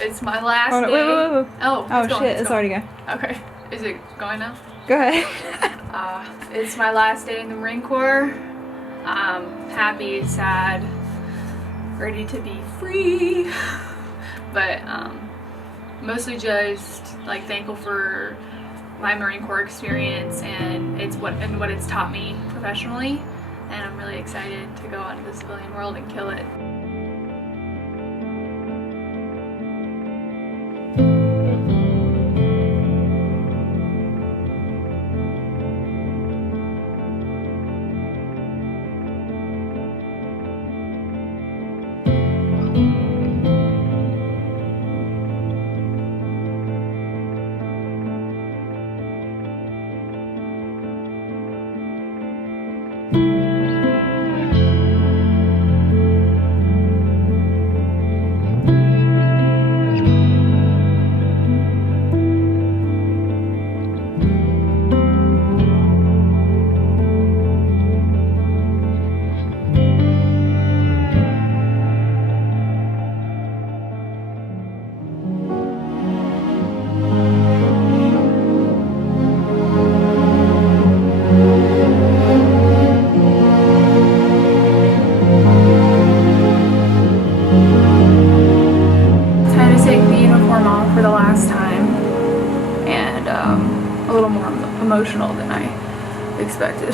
It's my last day. Wait. Oh shit, it's already going. Okay. Is it going now? Go ahead. It's my last day in the Marine Corps. Happy, sad, ready to be free. But mostly just like thankful for my Marine Corps experience and what it's taught me professionally. And I'm really excited to go out into the civilian world and kill it. For the last time, and a little more emotional than I expected.